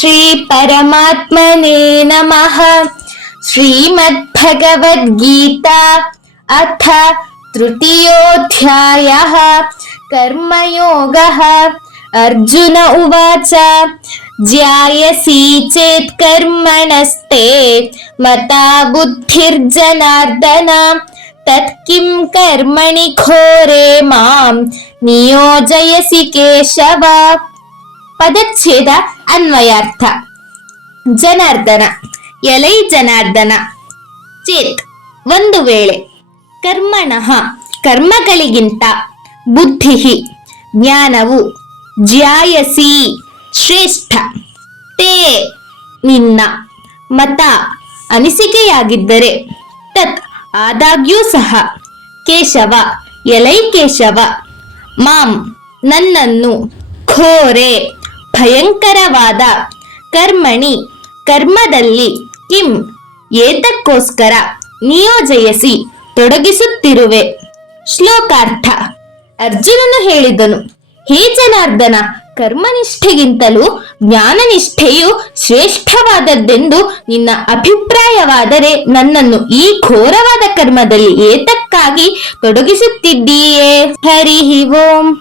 ಶ್ರೀ ಪರಮಾತ್ಮನೇ ನಮಃ. ಶ್ರೀಮದ್ಭಗವದ್ಗೀತಾ ಅಥ ತೃತೀಯೋಧ್ಯಾಯಃ ಕರ್ಮಯೋಗಃ. ಅರ್ಜುನ ಉವಾಚ ಜ್ಯಾಯಸಿ ಚೇತ್ ಕರ್ಮಣಸ್ತೆ ಮತಾ ಬುದ್ಧಿರ್ಜನಾರ್ದನ ತತ್ಕಿಂ ಕರ್ಮಣಿ ಘೋರೆ ಮಾಂ ನಿಯೋಜಯಸಿ ಕೇಶವ. ಪದಚ್ಛೇದ ಅನ್ವಯಾರ್ಥ. ಜನಾರ್ದನ, ಎಲೈ ಜನಾರ್ದನ. ಚೇತ್, ಒಂದು ವೇಳೆ. ಕರ್ಮಣಃ, ಕರ್ಮಗಳಿಗಿಂತ. ಬುದ್ಧಿ, ಜ್ಞಾನವು. ಜ್ಯಾಯಸಿ, ಶ್ರೇಷ್ಠ. ತೇ, ನಿನ್ನ. ಮತ, ಅನಿಸಿಕೆಯಾಗಿದ್ದರೆ. ತತ್, ಆದಾಗ್ಯೂ ಸಹ. ಕೇಶವ, ಎಲೈ ಕೇಶವ. ಮಾಂ, ನನ್ನನ್ನು. ಘೋರೆ, ಭಯಂಕರವಾದ. ಕರ್ಮಣಿ, ಕರ್ಮದಲ್ಲಿ. ಕಿಂ, ಏತಕ್ಕೋಸ್ಕರ. ನಿಯೋಜಯಸಿ, ತೊಡಗಿಸುತ್ತಿರುವೆ. ಶ್ಲೋಕಾರ್ಥ. ಅರ್ಜುನನು ಹೇಳಿದನು, ಹೇ ಜನಾರ್ದನ, ಕರ್ಮನಿಷ್ಠೆಗಿಂತಲೂ ಜ್ಞಾನನಿಷ್ಠೆಯು ಶ್ರೇಷ್ಠವಾದದ್ದೆಂದು ನಿನ್ನ ಅಭಿಪ್ರಾಯವಾದರೆ ನನ್ನನ್ನು ಈ ಘೋರವಾದ ಕರ್ಮದಲ್ಲಿ ಏತಕ್ಕಾಗಿ ತೊಡಗಿಸುತ್ತಿದ್ದೀಯೇ? ಹರಿ ಓಂ.